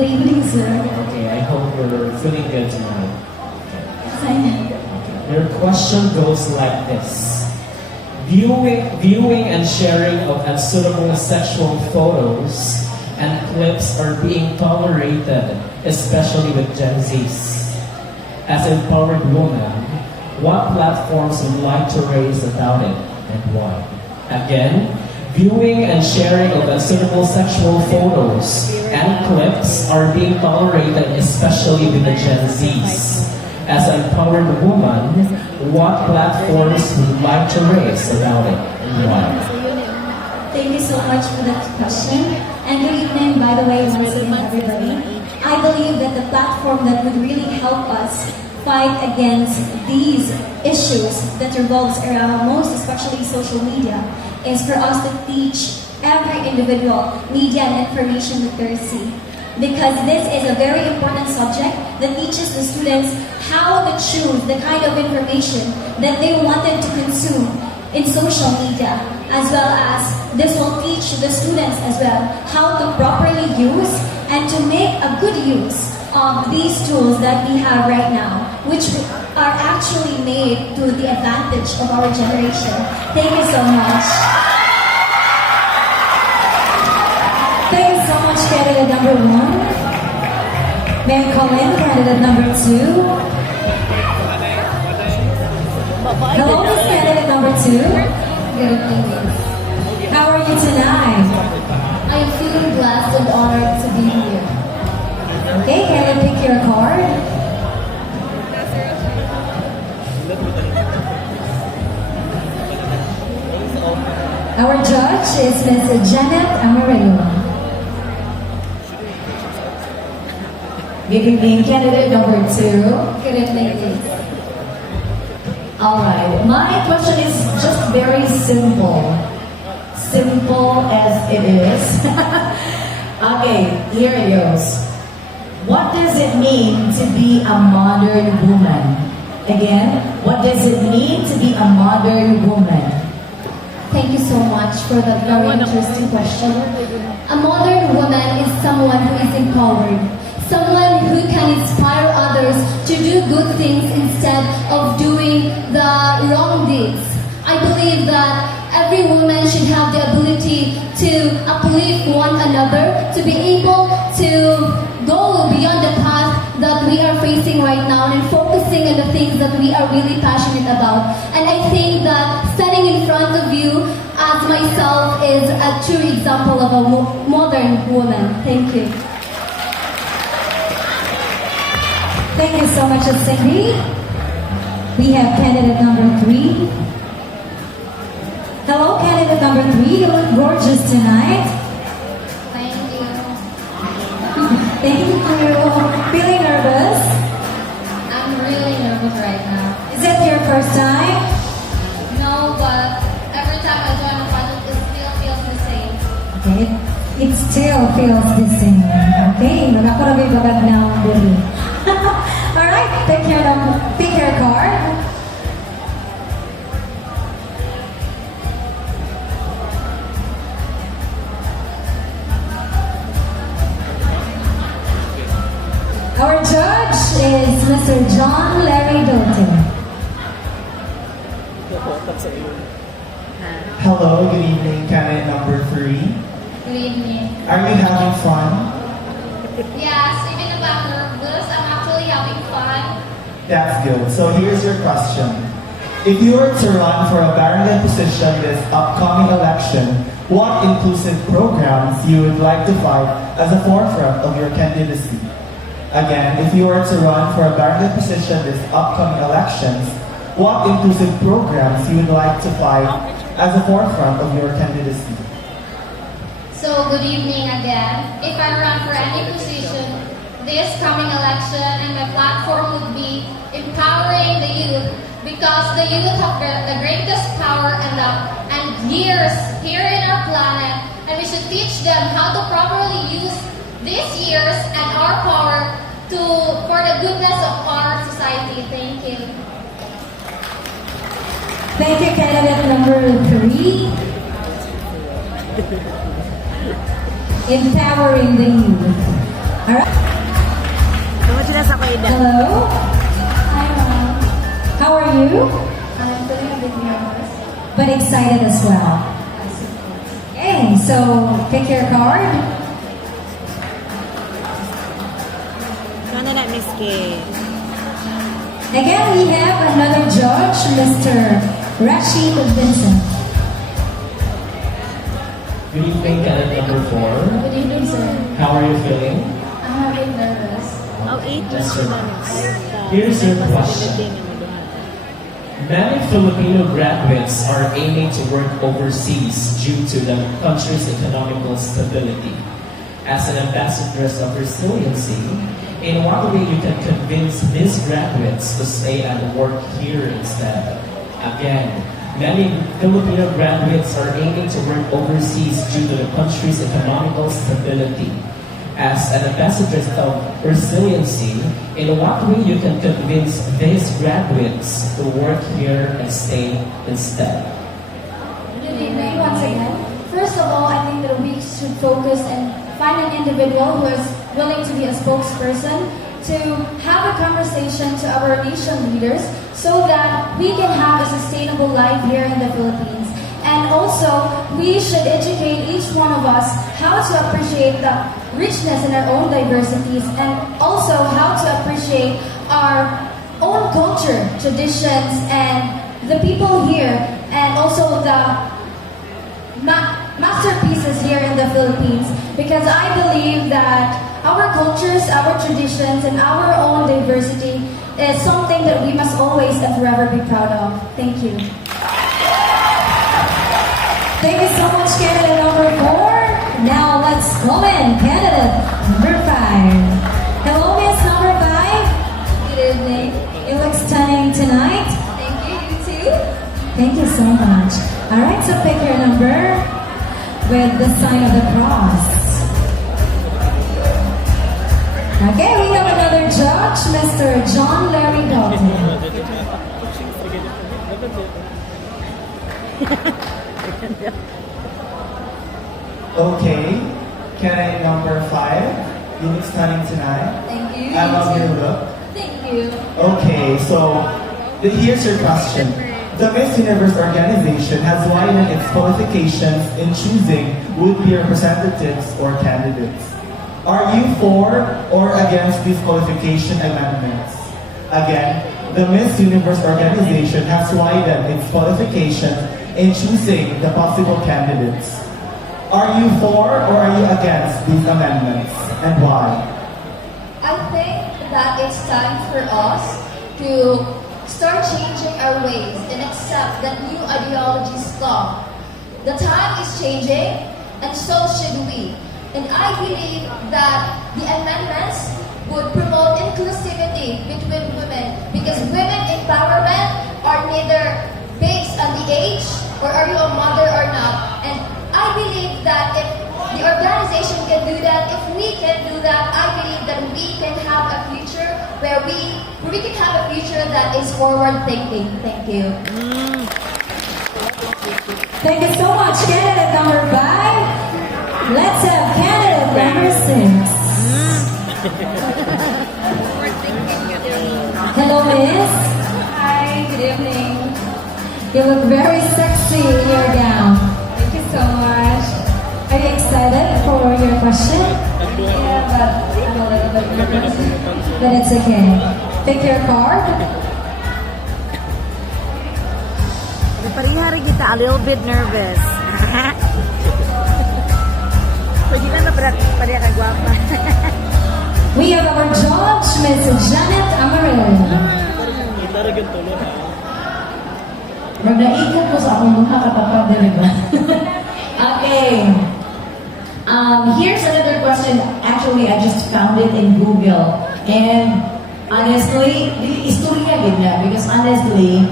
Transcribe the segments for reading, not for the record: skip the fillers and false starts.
Good evening, sir. Okay, I hope you're feeling good tonight. Yes, I am. Your question goes like this. Viewing and sharing of unsuitable sexual photos and clips are being tolerated, especially with Gen Zs. As an empowered woman, what platforms would you like to raise about it and why? Again, viewing and sharing of unsuitable sexual photos and clips are being tolerated, especially with the Gen Zs. As an empowered woman, what platforms would you like to raise about it and why? Thank you so much for that question. And good evening, by the way, once again, everybody. I believe that the platform that would really help us fight against these issues that revolves around most, especially social media, is for us to teach every individual media and information literacy. Because this is a very important subject that teaches the students how to choose the kind of information that they wanted to consume in social media, as well as this will teach the students as well how to properly use and to make a good use of these tools that we have right now, which are actually made to the advantage of our generation. Thank you so much. Thank you so much, candidate number 1. May I call in candidate number 2? Hello, Miss candidate number 2. Good evening. How are you tonight? I am feeling blessed and honored to be here. Okay, can I pick your card? Our judge is Ms. Janet Amarillo. Good evening, candidate number 2. Good evening. Alright, my question is just very simple. Simple as it is. Okay, here it goes. What does it mean to be a modern woman? Again, what does it mean to be a modern woman? Thank you so much for that very interesting question. A modern woman is someone who is empowered. Someone who can inspire others to do good things instead of doing the wrong deeds. I believe that every woman should have the ability to uplift one another, to be able to go beyond the path that we are facing right now and focusing on the things that we are really passionate about. And I think that standing in front of you as myself is a true example of a modern woman. Thank you. Thank you so much, Cindy. We have candidate number 3. Hello, candidate number 3. You look gorgeous tonight. Thank you. Thank you. Feeling nervous? I'm really nervous right now. Is that your first time? No, but every time I join a project, it still feels the same. Okay. It still feels the same. Okay. Nakakurabay bagag na ang dali. Alright. Pick your card. Our judge is Mr. John Larry Dalton. Hello, good evening, candidate number 3. Good evening. Are you having fun? Yes, even if I'm nervous, I'm actually having fun. That's good. So here's your question. If you were to run for a barangay position this upcoming election, what inclusive programs you would like to fight as a forefront of your candidacy? Again, if you were to run for a barangay position this upcoming elections, what inclusive programs you would like to fight as a forefront of your candidacy? So, good evening again. If I run for any position this coming election, and my platform would be empowering the youth, because the youth have the greatest power and years here in our planet, and we should teach them how to properly use these years and our power for the goodness of our society. Thank you. Thank you, candidate number 3. Empowering the youth. Alright. Tungod sila sa kaida. Hello. Hi, Mom. How are you? I'm feeling a bit nervous. But excited as well. Okay, so pick your card. Ano na, Miss K? Again, we have another judge, Mr. Rashid Vincent. Good evening, candidate number 4. Good evening, sir. How are you feeling? I'm a bit nervous. Oh, 8 Just months your- na. Here's your question. Many Filipino graduates are aiming to work overseas due to the country's economical stability. As an ambassador of resiliency, in what way you can convince these graduates to stay and work here instead? Again, many Filipino graduates are aiming to work overseas due to the country's economical stability. As an ambassador of resiliency, in what way you can convince these graduates to work here and stay instead? Good evening once again. First of all, I think that we should focus and find an individual who is willing to be a spokesperson to have a conversation to our nation leaders so that we can have a sustainable life here in the Philippines. And also, we should educate each one of us how to appreciate the richness in our own diversities and also how to appreciate our own culture, traditions, and the people here, and also the masterpieces here in the Philippines, because I believe that our cultures, our traditions, and our own diversity is something that we must always and forever be proud of. Thank you. Thank you so much, candidate number 4. Now let's call in candidate number 5. Hello, Miss number 5. Good evening. You look stunning tonight. Thank you, you too. Thank you so much. All right, so pick your number with the sign of the cross. Okay, we have another judge, Mr. John Larry Dalton. Okay, candidate number 5. You look stunning tonight. Thank you. I love your look. Thank you. Okay, so here's your question. The Miss Universe organization has widened its qualifications in choosing would-be representatives or candidates. Are you for or against these qualification amendments? Again, the Miss Universe organization has widened its qualifications in choosing the possible candidates. Are you for or are you against these amendments, and why? I think that it's time for us to start changing our ways and accept that new ideologies come. The time is changing, and so should we. And I believe that the amendments would promote inclusivity between women, because women empowerment are neither based on the age or are you a mother or not. And I believe that if the organization can do that, if we can do that, I believe that we can have a future where we can have a future that is forward thinking. Thank you. Thank you so much, candidate number 5. Let's have candidate number 6. Hello, Miss. Hi, good evening. You look very sexy in your gown. Thank you so much. Are you excited for your question? Yeah, but I'm a little bit nervous. Then it's okay. Pick your card. Parihari kita a little bit nervous. Pwede na pariha ka guwapa. We have our judge, Miss Janet Amarillo. Magnaikot ko sa akong mga katapad, di ba? Okay. Here's another question. Actually, I just found it in Google. And honestly, istorya din na. Because honestly,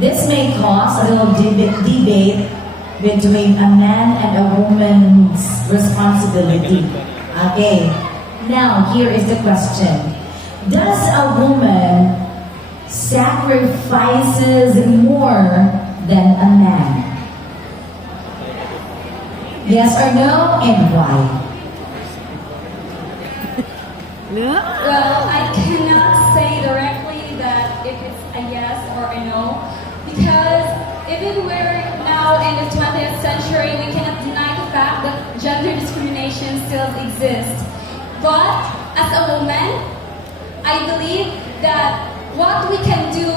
this may cause a little debate between a man and a woman's responsibility. Okay. Now, here is the question. Does a woman sacrifices more than a man? Yes or no, and why? Look. Well, I cannot say directly that if it's a yes or a no, because even we're now in the 20th century, we cannot deny the fact that gender discrimination still exists. But as a woman, I believe that what we can do,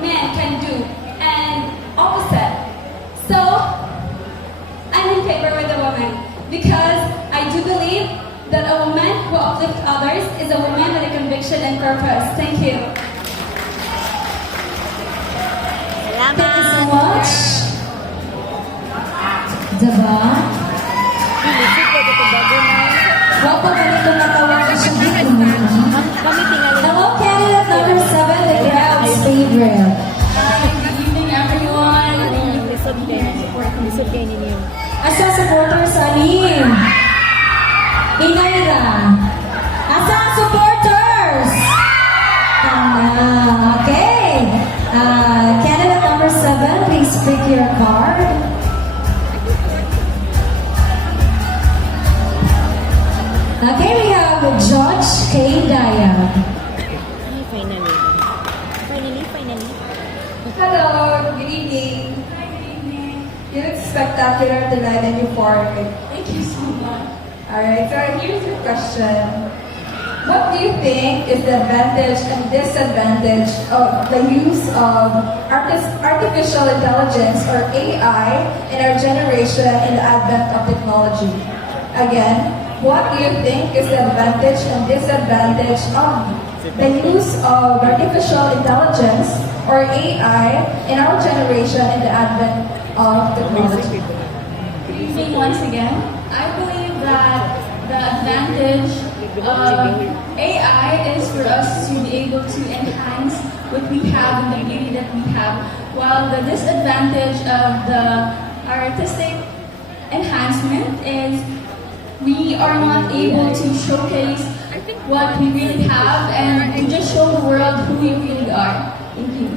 men can do, and opposite. So, I'm in favor with a woman because I do believe that a woman who uplifts others is a woman with a conviction and purpose. Thank you. Thank you so Salamat. much. Diba? Bilisip ko dito bago na. Huwag pa ganito natawagan siya dito. Kami tingnan. Hello, candidate number 7, the crowd's favorite. Good evening, everyone. Lisod kayo. Lisod kayo ninyo. Asa supporters anim? Inayra. Asa supporters? Tama. Okay. Candidate number 7, please pick your card. Okay, we have Judge K. Daya. Ay, finally. Finally. Hello, good evening. Hi, good evening. You look spectacular tonight and euphoric. Thank you so much. Alright, so here's your question. What do you think is the advantage and disadvantage of the use of artificial intelligence or AI in our generation in the advent of technology? Again, what do you think is the advantage and disadvantage of the use of artificial intelligence or AI in our generation in the advent of technology? Good evening once again. I believe that the advantage of AI is for us to be able to enhance what we have and the beauty that we have, while the disadvantage of the artistic enhancement is we are not able to showcase what we really have and to just show the world who we really are. Thank you.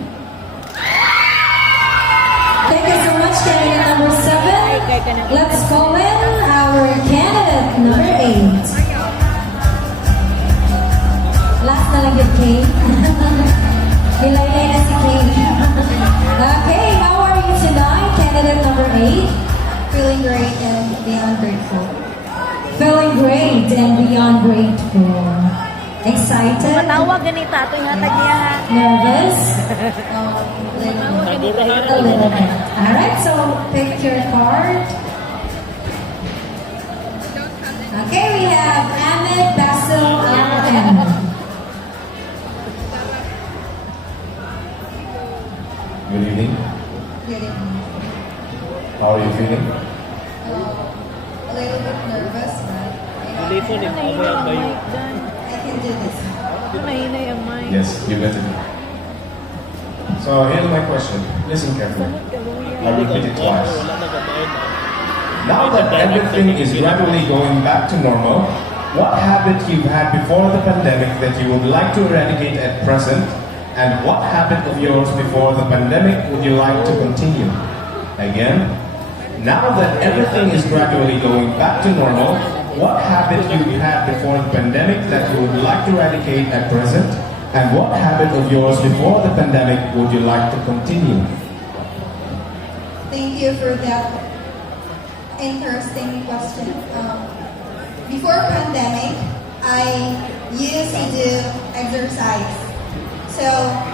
Thank you so much, candidate number 7. Let's call in our candidate number 8. Last na lang yung Kay. Hilaylay na si Kay. Okay, how are you tonight, candidate number 8? Feeling great and beyond grateful. Feeling great and beyond grateful. Excited? Matawag ganito. Ito yung hatag niya ha. Nervous? Matawag ganito. A little bit. Alright, so pick your card. Okay, we have Ahmed Basil Allen. Good evening. Good evening. How are you feeling? A little bit nervous, but Mahina yung mic dyan. I can do this. Mahina yung mic. Yes, you better do. So here's my question. Listen carefully. I'll repeat it twice. Now that everything is gradually going back to normal, what habit you've had before the pandemic that you would like to eradicate at present, and what habit of yours before the pandemic would you like to continue? Again, now that everything is gradually going back to normal, what habit you had before the pandemic that you would like to eradicate at present, and what habit of yours before the pandemic would you like to continue? Thank you for that interesting question. Before pandemic, I used to do exercise. So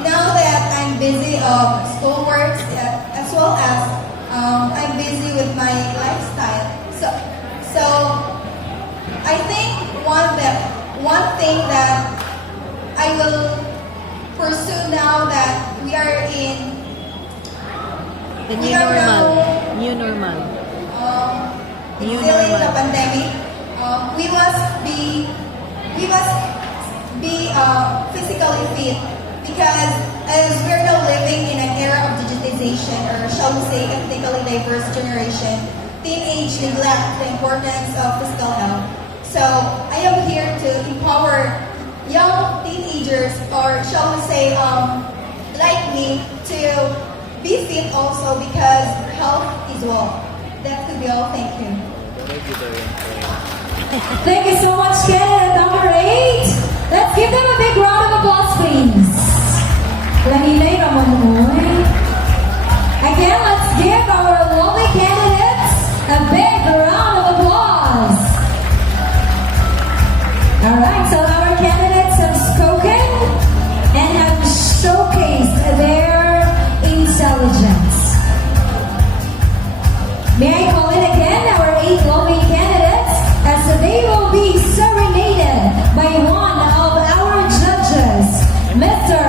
now that I'm busy of schoolwork as well as I'm busy with my lifestyle. So I think one thing that I will pursue now that we are in The new we are normal. now New normal. New dealing normal. the pandemic. We must be physically fit because as we're now living in an era of digitization, or shall we say ethnically diverse generation, teenage neglect the importance of physical health. So I am here to empower young teenagers, or shall we say like me, to be fit also because health is wealth. That could be all. Thank you. Thank you so much, candidate number 8. give them a big round of applause, please. Laninay Ramonoy. Again, let's give our lovely candidates a big round of applause. Alright, so our candidates have spoken and have showcased their intelligence. May I call in again our 8 lovely candidates as they will be serenaded by one of our judges, Mr.